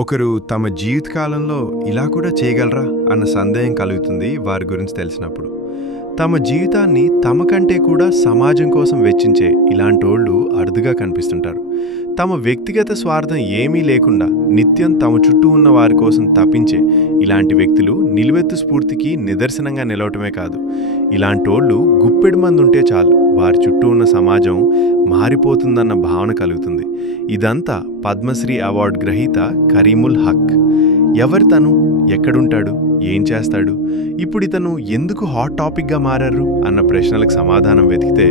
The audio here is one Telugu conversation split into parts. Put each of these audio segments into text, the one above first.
ఒకరు తమ జీవితకాలంలో ఇలా కూడా చేయగలరా అన్న సందేహం కలుగుతుంది వారి గురించి తెలిసినప్పుడు. తమ జీవితాన్ని తమ కంటే కూడా సమాజం కోసం వెచ్చించే ఇలాంటోళ్ళు అరుదుగా కనిపిస్తుంటారు. తమ వ్యక్తిగత స్వార్థం ఏమీ లేకుండా నిత్యం తమ చుట్టూ ఉన్న వారి కోసం తపించే ఇలాంటి వ్యక్తులు నిలువెత్తు స్ఫూర్తికి నిదర్శనంగా నిలవటమే కాదు, ఇలాంటోళ్ళు గుప్పెడు మంది ఉంటే చాలు వారి చుట్టూ ఉన్న సమాజం మారిపోతుందన్న భావన కలుగుతుంది. ఇదంతా పద్మశ్రీ అవార్డు గ్రహీత కరీముల్ హక్. ఎవరు తను, ఎక్కడుంటాడు, ఏం చేస్తాడు, ఇప్పుడు ఇతను ఎందుకు హాట్ టాపిక్గా మారారు అన్న ప్రశ్నలకు సమాధానం వెతికితే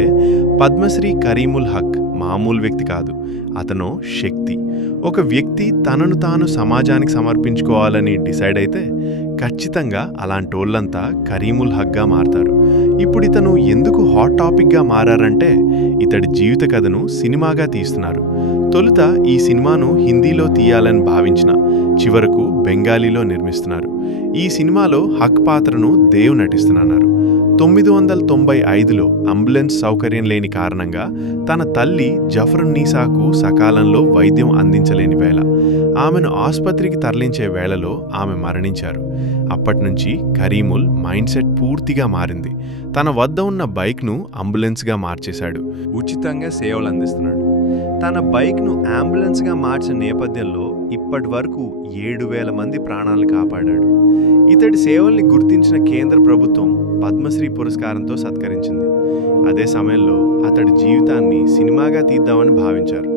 పద్మశ్రీ కరీముల్ హక్ మామూలు వ్యక్తి కాదు, అతనో శక్తి. ఒక వ్యక్తి తనను తాను సమాజానికి సమర్పించుకోవాలని డిసైడ్ అయితే ఖచ్చితంగా అలాంటోళ్ళంతా కరీముల్ హక్గా మారతారు. ఇప్పుడు ఇతను ఎందుకు హాట్ టాపిక్గా మారారంటే ఇతడి జీవిత కథను సినిమాగా తీస్తున్నారు. తొలుత ఈ సినిమాను హిందీలో తీయాలని భావించిన చివరకు బెంగాలీలో నిర్మిస్తున్నారు. ఈ సినిమాలో హక్ పాత్రను దేవ్ నటిస్తున్నారు. 995లో అంబులెన్స్ సౌకర్యం లేని కారణంగా తన తల్లి జఫరున్నీసాకు సకాలంలో వైద్యం అందించలేని వేళ ఆమెను ఆసుపత్రికి తరలించే వేళలో ఆమె మరణించారు. అప్పటినుంచి కరీముల్ మైండ్ సెట్ పూర్తిగా మారింది. తన వద్ద ఉన్న బైక్ను అంబులెన్స్గా మార్చేశాడు. ఉచితంగా సేవలు అందిస్తున్నాడు. తన బైక్ను అంబులెన్స్గా మార్చిన నేపథ్యంలో ఇప్పటి వరకు 7,000 మంది ప్రాణాలు కాపాడాడు. ఇతడి సేవల్ని గుర్తించిన కేంద్ర ప్రభుత్వం పద్మశ్రీ పురస్కారంతో సత్కరించింది. అదే సమయంలో అతడి జీవితాన్ని సినిమాగా తీద్దామని భావించారు.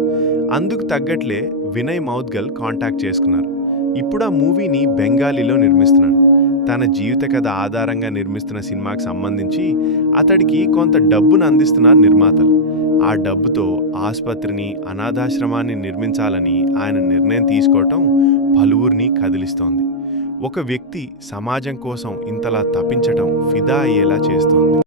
అందుకు తగ్గట్లే వినయ్ మౌద్గల్ కాంటాక్ట్ చేసుకున్నారు. ఇప్పుడు ఆ మూవీని బెంగాలీలో నిర్మిస్తున్నాడు. తన జీవిత కథ ఆధారంగా నిర్మిస్తున్న సినిమాకి సంబంధించి అతడికి కొంత డబ్బును అందిస్తున్నారు నిర్మాతలు. ఆ డబ్బుతో ఆసుపత్రిని, అనాథాశ్రమాన్ని నిర్మించాలని ఆయన నిర్ణయం తీసుకోవటం పలువురిని కదిలిస్తోంది. ఒక వ్యక్తి సమాజం కోసం ఇంతలా తపించటం ఫిదా అయ్యేలా చేస్తోంది.